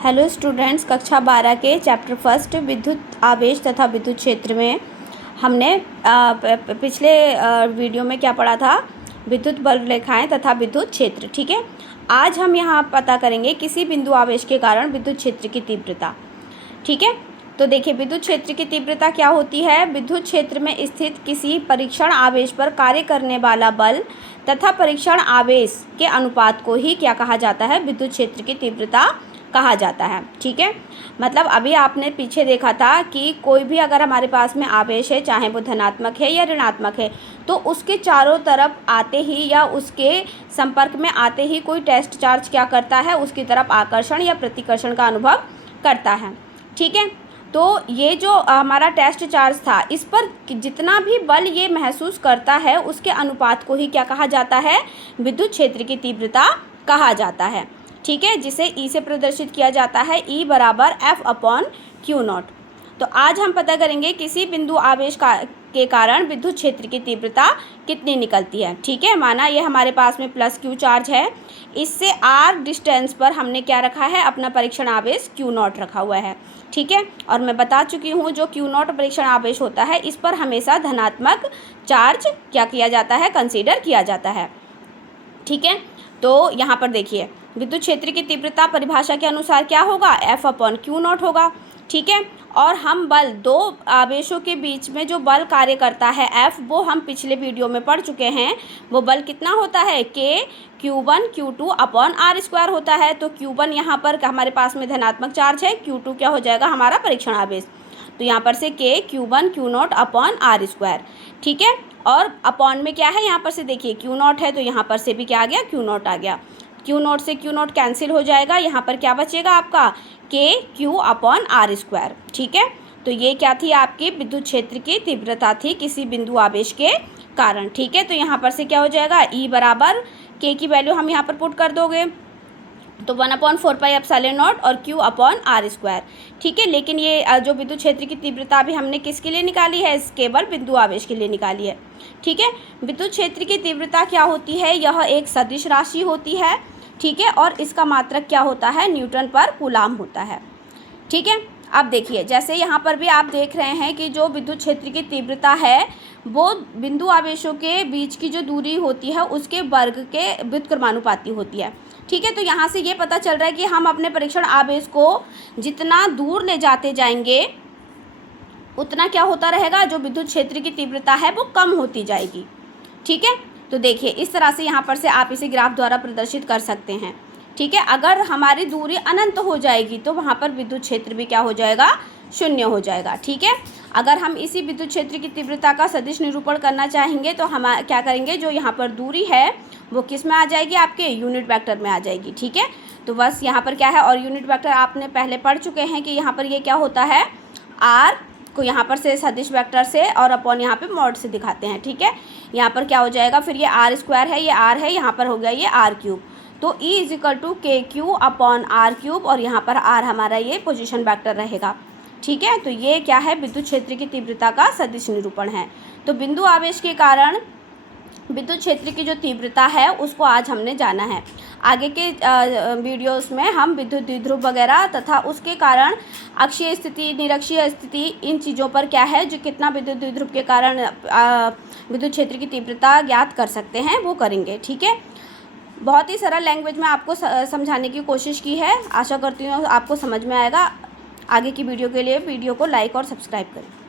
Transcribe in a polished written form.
Hello students, कक्षा 12 के chapter first विद्युत आवेश तथा विद्युत क्षेत्र में हमने पिछले वीडियो में क्या पढ़ा था? विद्युत बल्ब रेखाएं तथा विद्युत क्षेत्र। ठीक है, आज हम यहाँ पता करेंगे किसी बिंदु आवेश के कारण विद्युत क्षेत्र की तीव्रता। ठीक है, तो देखिए विद्युत क्षेत्र की तीव्रता क्या होती है? विद्युत क्षेत्र में स्थित किसी परीक्षण आवेश पर कार्य करने वाला बल तथा परीक्षण आवेश के अनुपात को ही क्या कहा जाता है? विद्युत क्षेत्र की तीव्रता कहा जाता है। ठीक है, मतलब अभी आपने पीछे देखा था कि कोई भी अगर हमारे पास में आवेश है, चाहे वो धनात्मक है या ऋणात्मक है, तो उसके चारों तरफ आते ही या उसके संपर्क में आते ही कोई टेस्ट चार्ज क्या करता है? उसकी तरफ आकर्षण या प्रतिकर्षण का अनुभव करता है। ठीक है, तो ये जो हमारा टेस्ट चार्ज था, इस पर जितना भी बल ये महसूस करता है उसके अनुपात को ही क्या कहा जाता है? विद्युत क्षेत्र की तीव्रता कहा जाता है। ठीक है, जिसे ई से प्रदर्शित किया जाता है, ई बराबर F/Q0। तो आज हम पता करेंगे किसी बिंदु आवेश के कारण विद्युत क्षेत्र की तीव्रता कितनी निकलती है। ठीक है, माना ये हमारे पास में प्लस Q चार्ज है, इससे R डिस्टेंस पर हमने क्या रखा है? अपना परीक्षण आवेश Q0 रखा हुआ है। ठीक है, और मैं बता चुकी हूँ जो Q0 परीक्षण आवेश होता है, इस पर हमेशा धनात्मक चार्ज क्या किया जाता है? कंसीडर किया जाता है। ठीक है, तो यहाँ पर देखिए विद्युत क्षेत्र की तीव्रता परिभाषा के अनुसार क्या होगा? F/Q0 होगा। ठीक है, और हम बल दो आवेशों के बीच में जो बल कार्य करता है F, वो हम पिछले वीडियो में पढ़ चुके हैं। वो बल कितना होता है? K Q1 Q2/R² होता है। तो Q1 यहाँ पर हमारे पास में धनात्मक चार्ज है, Q2 क्या हो जाएगा? हमारा परीक्षण आवेश। तो यहाँ पर से K Q1 Q0/R²। ठीक है, और अपॉन में क्या है? यहाँ पर से देखिए Q0 है, तो यहाँ पर से भी क्या आ गया? Q0 आ गया। Q0 से Q0 कैंसिल हो जाएगा, यहाँ पर क्या बचेगा आपका? K Q/R²। ठीक है, तो ये क्या थी? आपकी विद्युत क्षेत्र की तीव्रता थी किसी बिंदु आवेश के कारण। ठीक है, तो यहाँ पर से क्या हो जाएगा? E बराबर K की वैल्यू हम यहाँ पर पुट कर दोगे तो 1/4πε0 और Q/R²। ठीक है, लेकिन ये जो विद्युत क्षेत्र की तीव्रता अभी हमने किसके लिए निकाली है? केवल बिंदु आवेश के लिए निकाली है। ठीक है, विद्युत क्षेत्र की तीव्रता क्या होती है? यह एक सदिश राशि होती है। ठीक है, और इसका मात्रक क्या होता है? न्यूटन पर कूलाम होता है। ठीक है, अब देखिए जैसे यहाँ पर भी आप देख रहे हैं कि जो विद्युत क्षेत्र की तीव्रता है वो बिंदु आवेशों के बीच की जो दूरी होती है उसके वर्ग के व्युत्क्रमानुपाती होती है। ठीक है, तो यहाँ से ये पता चल रहा है कि हम अपने परीक्षण आवेश को जितना दूर ले जाते जाएंगे उतना क्या होता रहेगा? जो विद्युत क्षेत्र की तीव्रता है वो कम होती जाएगी। ठीक है, तो देखिए इस तरह से यहाँ पर से आप इसे ग्राफ द्वारा प्रदर्शित कर सकते हैं। ठीक है, अगर हमारी दूरी अनंत हो जाएगी तो वहाँ पर विद्युत क्षेत्र भी क्या हो जाएगा? शून्य हो जाएगा। ठीक है, अगर हम इसी विद्युत क्षेत्र की तीव्रता का सदिश निरूपण करना चाहेंगे तो हम क्या करेंगे? जो यहाँ पर दूरी है वो किस में आ जाएगी? आपके यूनिट वेक्टर में आ जाएगी। ठीक है, तो बस यहाँ पर क्या है? और यूनिट वेक्टर आपने पहले पढ़ चुके हैं कि यहाँ पर ये क्या होता है? R को यहाँ पर से सदिश वेक्टर से और अपॉन यहाँ पे मॉड से दिखाते हैं। ठीक है, यहाँ पर क्या हो जाएगा? फिर ये R² है, ये R है, यहाँ पर हो गया ये R³। तो E = KQ/R³ और यहाँ पर R हमारा ये पोजीशन वेक्टर रहेगा। ठीक है, तो ये क्या है? विद्युत क्षेत्र की तीव्रता का सदिश निरूपण है। तो बिंदु आवेश के कारण विद्युत क्षेत्र की जो तीव्रता है उसको आज हमने जाना है। आगे के वीडियोस में हम विद्युत द्विध्रुव वगैरह तथा उसके कारण अक्षीय स्थिति, निरक्षीय स्थिति, इन चीज़ों पर क्या है जो कितना विद्युत द्विध्रुव के कारण विद्युत क्षेत्र की तीव्रता ज्ञात कर सकते हैं वो करेंगे। ठीक है, बहुत ही सरल लैंग्वेज में आपको समझाने की कोशिश की है। आशा करती हूँ आपको समझ में आएगा। आगे की वीडियो के लिए वीडियो को लाइक और सब्सक्राइब करें।